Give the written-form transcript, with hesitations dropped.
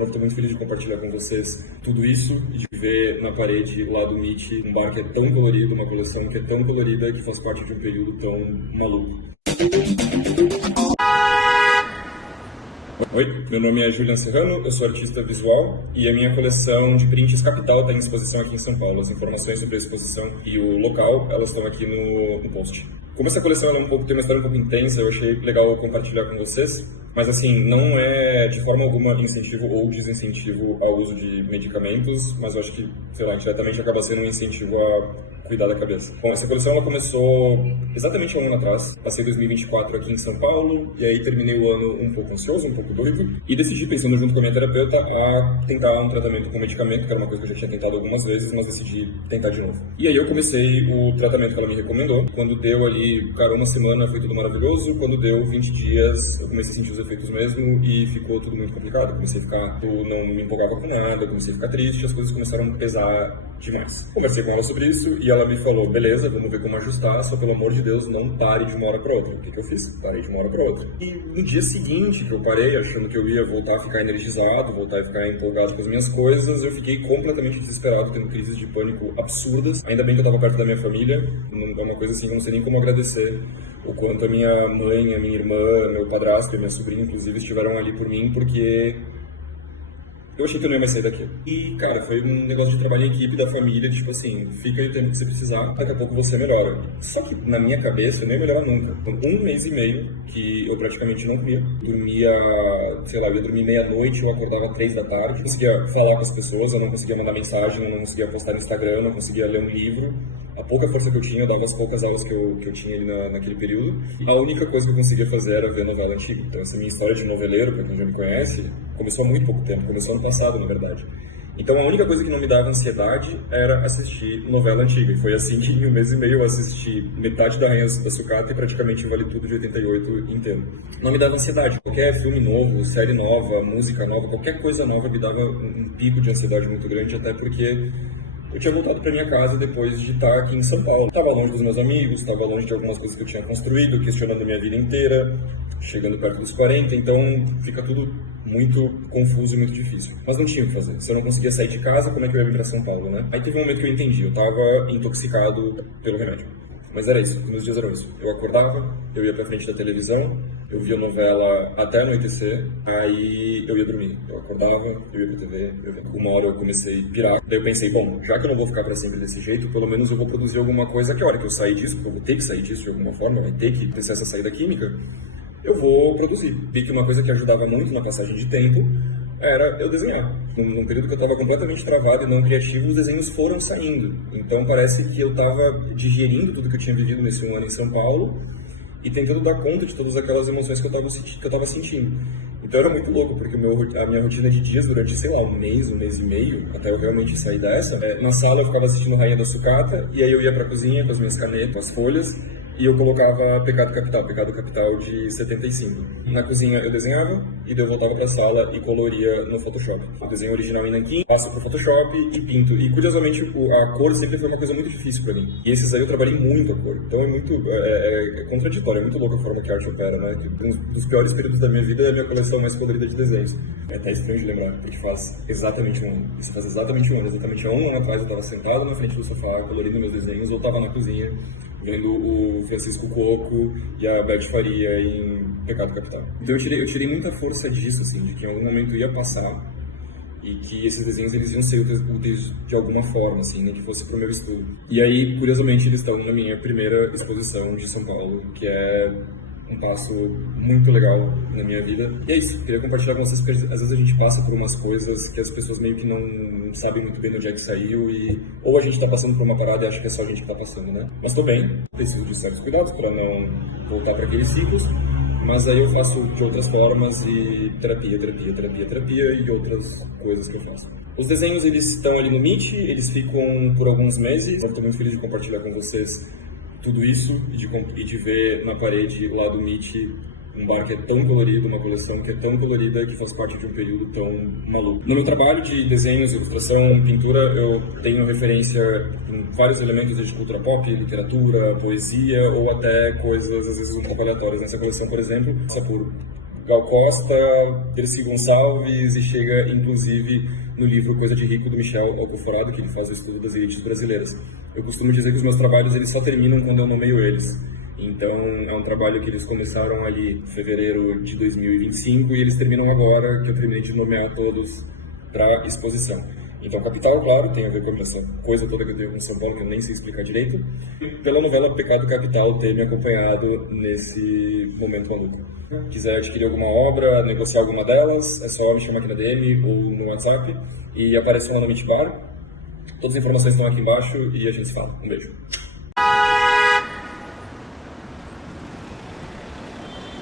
Eu estou muito feliz de compartilhar com vocês tudo isso e de ver na parede lá do Meet um bar que é tão colorido, uma coleção que é tão colorida que faz parte de um período tão maluco. Oi, meu nome é Julian Serrano, eu sou artista visual e a minha coleção de prints Capital está em exposição aqui em São Paulo. As informações sobre a exposição e o local, elas estão aqui no post. Como essa coleção tem uma história um pouco intensa, eu achei legal compartilhar com vocês, mas assim, não é de forma alguma incentivo ou desincentivo ao uso de medicamentos, mas eu acho que, sei lá, indiretamente acaba sendo um incentivo a cuidar da cabeça. Bom, essa coleção ela começou exatamente um ano atrás. Passei 2024 aqui em São Paulo e aí terminei o ano um pouco ansioso, um pouco doido e decidi, pensando junto com a minha terapeuta, a tentar um tratamento com medicamento, que era uma coisa que eu já tinha tentado algumas vezes, mas decidi tentar de novo. E aí eu comecei o tratamento que ela me recomendou. Quando deu ali, cara, uma semana foi tudo maravilhoso. Quando deu 20 dias, eu comecei a sentir os efeitos mesmo e ficou tudo muito complicado. Comecei a ficar, eu não me empolgava com nada, comecei a ficar triste, as coisas começaram a pesar demais. Conversei com ela sobre isso e ela me falou, beleza, vamos ver como ajustar, só pelo amor de Deus, não pare de uma hora para outra. O que eu fiz? Parei de uma hora para outra. E no dia seguinte que eu parei, achando que eu ia voltar a ficar energizado, voltar a ficar empolgado com as minhas coisas, eu fiquei completamente desesperado, tendo crises de pânico absurdas. Ainda bem que eu estava perto da minha família, é uma coisa assim que eu não sei nem como agradecer o quanto a minha mãe, a minha irmã, meu padrasto e a minha sobrinha, inclusive, estiveram ali por mim, porque eu achei que eu não ia mais sair daqui. E, cara, foi um negócio de trabalho em equipe, da família, tipo assim, fica aí o tempo que você precisar, daqui a pouco você melhora. Só que na minha cabeça, eu nem ia melhorar nunca. Então, 1 mês e meio que eu praticamente não comia. Dormia, sei lá, eu ia dormir meia-noite, eu acordava 3 da tarde. Eu conseguia falar com as pessoas, eu não conseguia mandar mensagem, eu não conseguia postar no Instagram, eu não conseguia ler um livro. A pouca força que eu tinha, eu dava as poucas aulas que eu tinha ali naquele período. A única coisa que eu conseguia fazer era ver novela antiga. Então, essa minha história de noveleiro, pra quem já me conhece, começou há muito pouco tempo, começou ano passado, na verdade. Então, a única coisa que não me dava ansiedade era assistir novela antiga. E foi assim que em 1 mês e meio eu assisti metade da Rainha da Sucata e praticamente Vale Tudo de 88 inteiro. Não me dava ansiedade. Qualquer filme novo, série nova, música nova, qualquer coisa nova me dava um pico de ansiedade muito grande, até porque eu tinha voltado para minha casa depois de estar aqui em São Paulo. Estava longe dos meus amigos, estava longe de algumas coisas que eu tinha construído, questionando a minha vida inteira, chegando perto dos 40, então fica tudo muito confuso e muito difícil. Mas não tinha o que fazer. Se eu não conseguia sair de casa, como é que eu ia vir para São Paulo, né? Aí teve um momento que eu entendi, eu estava intoxicado pelo remédio. Mas era isso, meus dias eram isso. Eu acordava, eu ia pra frente da televisão, eu via novela até anoitecer, aí eu ia dormir. Eu acordava, eu ia pra TV, uma hora eu comecei a pirar. Daí eu pensei, bom, já que eu não vou ficar pra sempre desse jeito, pelo menos eu vou produzir alguma coisa que a hora que eu sair disso, porque eu vou ter que sair disso de alguma forma, vai ter que ter essa saída química, eu vou produzir. Vi que uma coisa que ajudava muito na passagem de tempo era eu desenhar. Num período que eu estava completamente travado e não criativo, os desenhos foram saindo. Então parece que eu estava digerindo tudo que eu tinha vivido nesse 1 ano em São Paulo e tentando dar conta de todas aquelas emoções que eu estava sentindo. Então era muito louco, porque a minha rotina de dias durante, sei lá, 1 mês e meio, até eu realmente sair dessa, na sala eu ficava assistindo Rainha da Sucata e aí eu ia pra cozinha com as minhas canetas, as folhas, e eu colocava Pecado Capital de 75. Na cozinha eu desenhava e daí eu voltava pra sala e coloria no Photoshop. O desenho original em nanquim, passo pro Photoshop e pinto. E curiosamente a cor sempre foi uma coisa muito difícil pra mim. E esses aí eu trabalhei muito a cor. Então é muito contraditório, é muito louca a forma que a arte opera, né? Um dos piores períodos da minha vida é a minha coleção mais colorida de desenhos. É até estranho de lembrar, porque faz exatamente 1 ano. Isso faz exatamente 1 ano. Exatamente há 1 ano atrás eu tava sentado na frente do sofá, colorindo meus desenhos, ou tava na cozinha, vendo o Francisco Coco e a Beth Faria em Pecado Capital. Então eu tirei muita força disso, assim, de que em algum momento ia passar e que esses desenhos eles iam ser úteis de alguma forma, assim, nem que fosse pro meu estudo. E aí, curiosamente, eles estão na minha primeira exposição de São Paulo, que é um passo muito legal na minha vida. E é isso, queria compartilhar com vocês, porque às vezes a gente passa por umas coisas que as pessoas meio que não sabem muito bem onde é que saiu e ou a gente tá passando por uma parada e acha que é só a gente que tá passando, né? Mas tô bem, preciso de certos cuidados para não voltar para aqueles ciclos, mas aí eu faço de outras formas e terapia e outras coisas que eu faço. Os desenhos, eles estão ali no Meet, eles ficam por alguns meses. Eu tô muito feliz de compartilhar com vocês tudo isso e de ver na parede lá do Meet um bar que é tão colorido, uma coleção que é tão colorida que faz parte de um período tão maluco. No meu trabalho de desenhos, ilustração, pintura, eu tenho referência em vários elementos de cultura pop, literatura, poesia ou até coisas às vezes um pouco aleatórias. Nessa coleção, por exemplo, passa por Gal Costa, Dercy Gonçalves e chega, inclusive, no livro Coisa de Rico, do Michel Alcoforado, que ele faz o estudo das elites brasileiras. Eu costumo dizer que os meus trabalhos eles só terminam quando eu nomeio eles. Então, é um trabalho que eles começaram ali em fevereiro de 2025 e eles terminam agora, que eu terminei de nomear todos para exposição. Então, Capital, claro, tem a ver com essa coisa toda que eu tenho com São Paulo, que eu nem sei explicar direito. E pela novela Pecado Capital ter me acompanhado nesse momento maluco. Quiser adquirir alguma obra, negociar alguma delas, é só me chamar aqui na DM ou no WhatsApp e aparecer lá no Meet Bar. Todas as informações estão aqui embaixo e a gente se fala. Um beijo.